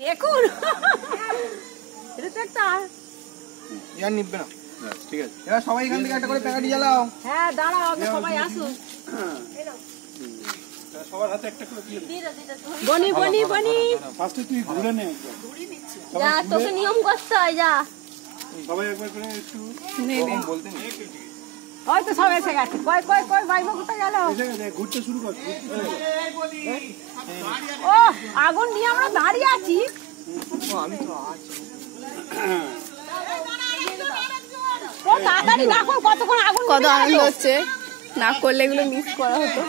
এখন এটা তো একটা ইয়ার নিবে না। ঠিক আছে, এবার সবাই এখান থেকে একটা করে প্যাকেট জ্বালাও। হ্যাঁ দাঁড়াও, আগে সবাই আসুন। সবার হাতে একটা করে দিয়ে বনি বনি বনি ফার্স্টে তুই ঘুরে নে যা, তোকে নিয়ম করতে হয়। যা সবাই একবার করে একটু এরকম বলতে নেই। ওই তো সব এসে গেছে। কই কই কই ভাইবো কোথায় গেল? এসে গেছে, ঘুরতে শুরু কর। ও আগুন নিয়ে আমরা দাঁড়িয়ে আছি। আমি তো আছি। ও তাড়াতাড়ি দেখো কতক্ষণ আগুন। কত আনন্দ হচ্ছে, না করলে এগুলো মিস করা হতো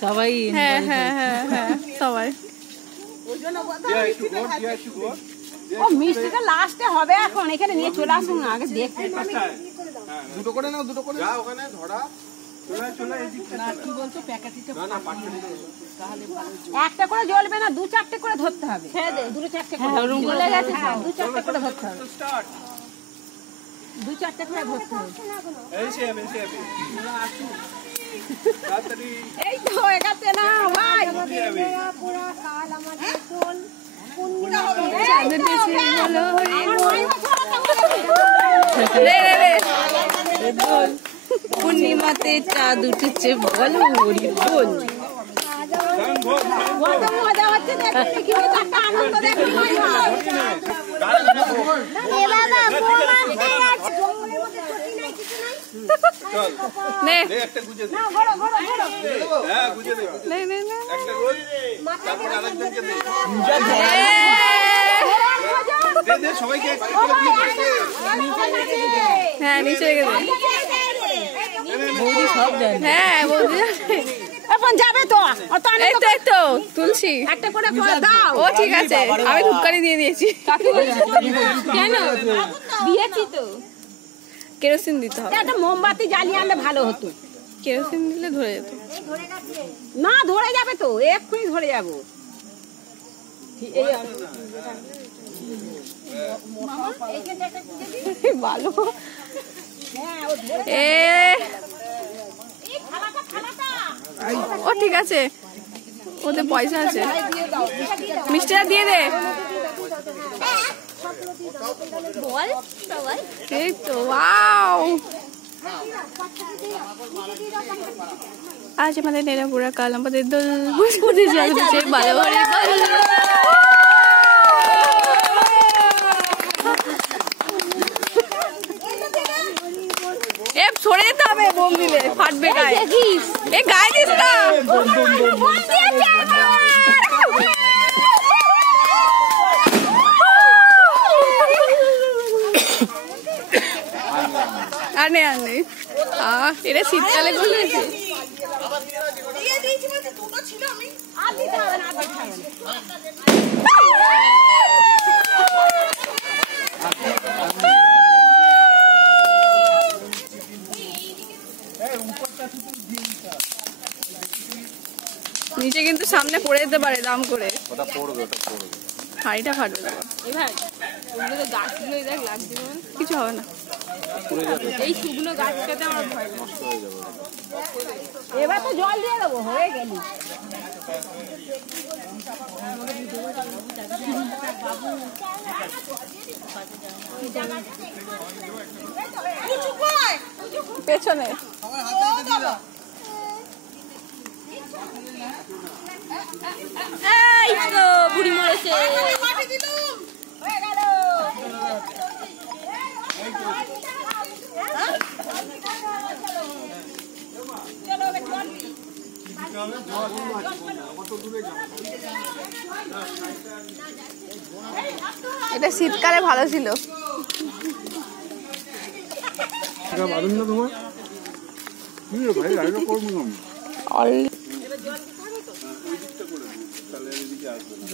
সবাই। হ্যাঁ হ্যাঁ হ্যাঁ হ্যাঁ সবাই। দিয়া একটু ঘোর, দিয়া একটু ঘোর। ও মিষ্টিটা লাস্টে হবে এখন। এখানে নিয়ে চলে আসুন না, আগে দেখতে। দুটো করে নাও, দুটো করে যা ওখানে ধরা চলে চলে এদিক থেকে। না কি বলছো, প্যাকেটটা না না পাঠিয়ে দিও। একটা করে জ্বলবে না, দু চারটে করে ধরতে হবে। হ্যাঁ দে, দুটো চারটে করে জ্বলে গেছে। দু চারটে করে ধরতে হবে, স্টার্ট। দু চারটে করে ধরতে হবে। এই সে তাড়াতাড়ি এই তো একাতে না ভাই। পুরো কাল আমাদের চল পূর্ণিমাতে চাঁদ উঠেছে বল হরি বল। কত মজা হচ্ছে, দেখতে কি একটা আনন্দ দেখতে পাই। নে একটা গুজে দে। না ঘোড়ো ঘোড়ো ঘোড়ো। হ্যাঁ গুজে দে। নে নে নে একটা গোল তারপর আরেকজনকে দে। দে দে সবাইকে একটা করে দিয়ে দে। হ্যাঁ নিচে রেখে দে। বৌদি সব জানে। হ্যাঁ বৌদি এখন যাবে তো। এই তো এই তো তুলছি একটা করে দাও। ও ঠিক আছে, আমি ধূপকাঠি দিয়ে দিয়েছি। কেন দিয়েছি তো। কেরোসিন দিতে হবে, একটা মোমবাতি জ্বালিয়ে আনলে ভালো হতো। কেরোসিন দিলে ধরে যেত। না ধরে যাবে তো, এক্ষুনি ধরে যাবো। ভালো এ ও ঠিক আছে, ওতে পয়সা আছে। মিষ্টিটা দিয়ে দে। এই তো ওয়াও, আজ আমাদের নেড়াপুরা, কাল আমাদের দোল, বুঝে যাচ্ছে ভালো করে বল। এ সরে যেতে হবে, বোম দিলে ফাটবে গায়ে। এ গায়ে দিস না। আনে আনে এটা শীতকালে গুলিয়েছে। নিচে কিন্তু সামনে পড়ে যেতে পারে দাম করে। ওটা পড়বে, ওটা পড়বে। হাড়িটা ফাটবে না। গাছগুলো দেখ লাগছে, কিছু হবে না। এই শুকনো গাছটাতে আমার ভয় নষ্ট হয়ে যাবে। এবার তো জল দিয়ে দেবো, হয়ে গেলি। পেছনে এই তো বুড়ি মরেছে। এটা শীতকালে ভালো ছিল। ভালো না তোমার? কি রে ভাই, রাইডও করব না আমি। অলরেডি ওই দিকটা করে দিই, তাহলে এদিকে আসবে না।